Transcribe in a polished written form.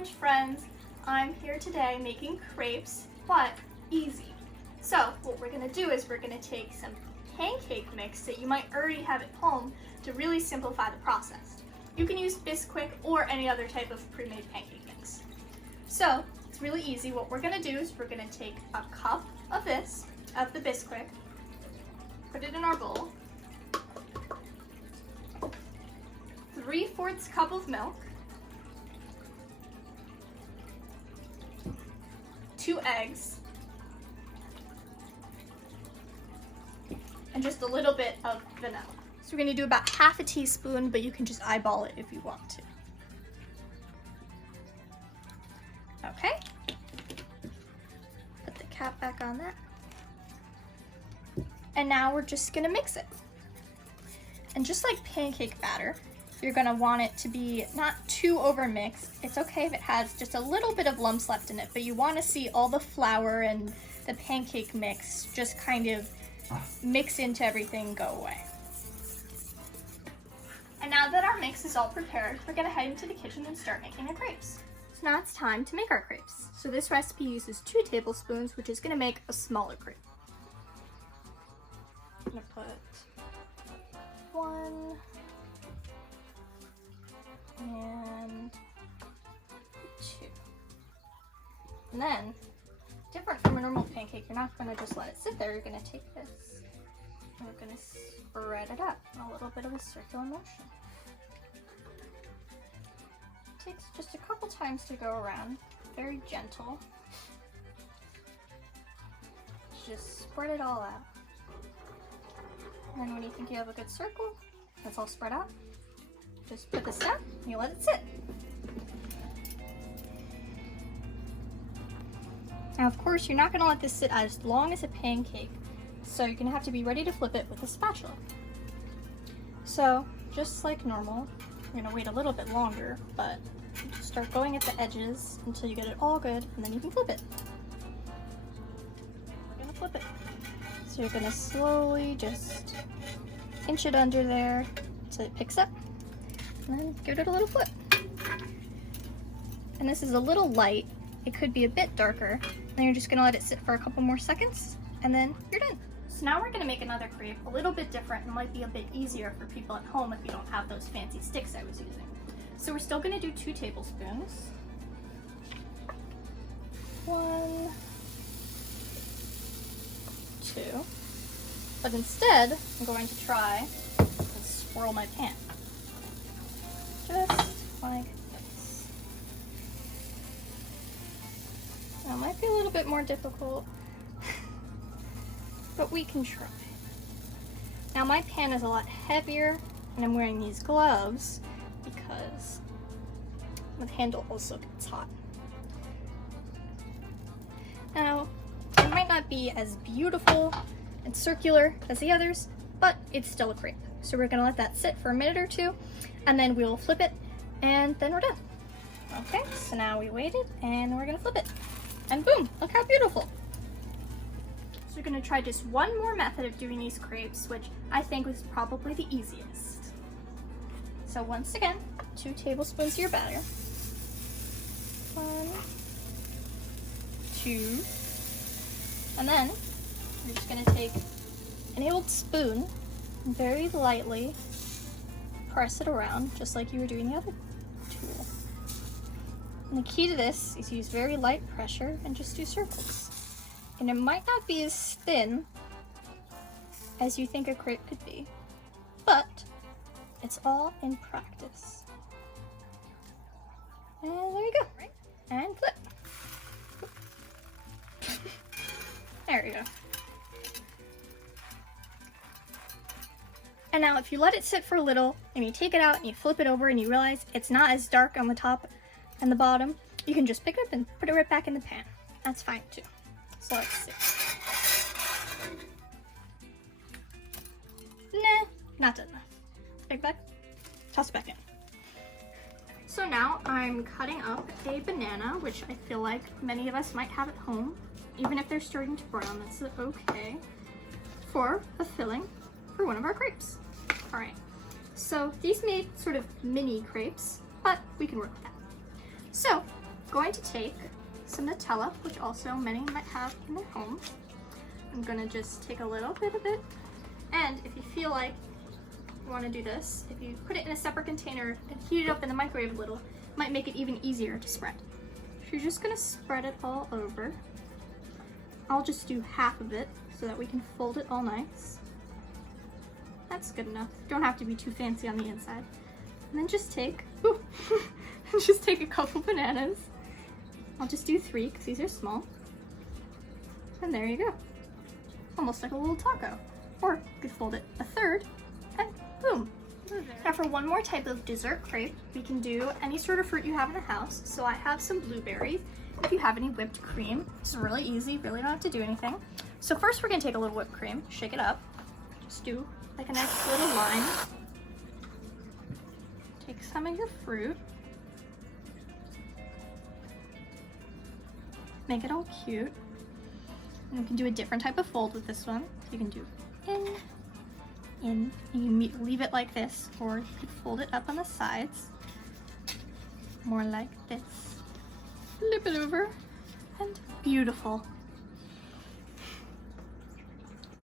French friends. I'm here today making crepes, but easy. So what we're gonna do is we're gonna take some pancake mix that you might already have at home to really simplify the process. You can use Bisquick or any other type of pre-made pancake mix. So it's really easy. What we're gonna do is we're gonna take a cup of this, of the Bisquick, put it in our bowl, 3/4 cup of milk, 2 eggs, and just a little bit of vanilla. So we're gonna do about half a teaspoon, but you can just eyeball it if you want to. Okay. Put the cap back on that. And now we're just gonna mix it. And just like pancake batter, you're gonna want it to be not too over mixed. It's okay if it has just a little bit of lumps left in it, but you wanna see all the flour and the pancake mix just kind of mix into everything, go away. And now that our mix is all prepared, we're gonna head into the kitchen and start making our crepes. So now it's time to make our crepes. So this recipe uses 2 tablespoons, which is gonna make a smaller crepe. I'm gonna put 1 and 2. And then, different from a normal pancake, you're not gonna just let it sit there. You're gonna take this and we're gonna spread it up in a little bit of a circular motion. It takes just a couple times to go around, very gentle. Just spread it all out. And then when you think you have a good circle, that's all spread out, just put this down and you let it sit. Now of course you're not going to let this sit as long as a pancake, so you're going to have to be ready to flip it with a spatula. So just like normal, you're going to wait a little bit longer, but just start going at the edges until you get it all good, and then you can flip it. We're going to flip it. So you're going to slowly just inch it under there until it picks up, and then give it a little flip. And this is a little light. It could be a bit darker. Then you're just going to let it sit for a couple more seconds, and then you're done. So now we're going to make another crepe, a little bit different, and might be a bit easier for people at home if you don't have those fancy sticks I was using. So we're still going to do 2 tablespoons. 1, 2. But instead, I'm going to try to swirl my pan. Just like this. Now it might be a little bit more difficult, but we can try. Now my pan is a lot heavier, and I'm wearing these gloves because the handle also gets hot. Now, it might not be as beautiful and circular as the others, but it's still a crepe. So we're gonna let that sit for a minute or 2, and then we'll flip it, and then we're done. Okay, so now we waited, and we're gonna flip it. And boom, look how beautiful. So we're gonna try just one more method of doing these crepes, which I think was probably the easiest. So once again, 2 tablespoons of your batter. 1, 2, and then we're just going to take an old spoon and very lightly press it around, just like you were doing the other tool. And the key to this is use very light pressure and just do circles. And it might not be as thin as you think a crepe could be, but it's all in practice. And there you go. And flip. There we go. And now if you let it sit for a little and you take it out and you flip it over and you realize it's not as dark on the top and the bottom, you can just pick it up and put it right back in the pan. That's fine too. So let's see. Nah, not done enough. Pick back, toss it back in. So now I'm cutting up a banana, which I feel like many of us might have at home. Even if they're starting to brown, that's okay, for a filling for one of our crepes. All right, so these made sort of mini crepes, but we can work with that. So going to take some Nutella, which also many might have in their home. I'm gonna just take a little bit of it, and if you feel like you want to do this, if you put it in a separate container and heat it up in the microwave a little, it might make it even easier to spread. So you're just gonna spread it all over. I'll just do half of it so that we can fold it all nice. That's good enough. Don't have to be too fancy on the inside. And then just take, just take a couple bananas. I'll just do 3 because these are small. And there you go. Almost like a little taco. Or you could fold it a third and boom. Now for one more type of dessert crepe, we can do any sort of fruit you have in the house. So I have some blueberries. If you have any whipped cream, it's really easy, really don't have to do anything. So first we're gonna take a little whipped cream, shake it up, just do like a nice little line. Take some of your fruit, make it all cute. And you can do a different type of fold with this one. So you can do in, you can leave it like this, or you could fold it up on the sides, more like this. Flip it over, and beautiful.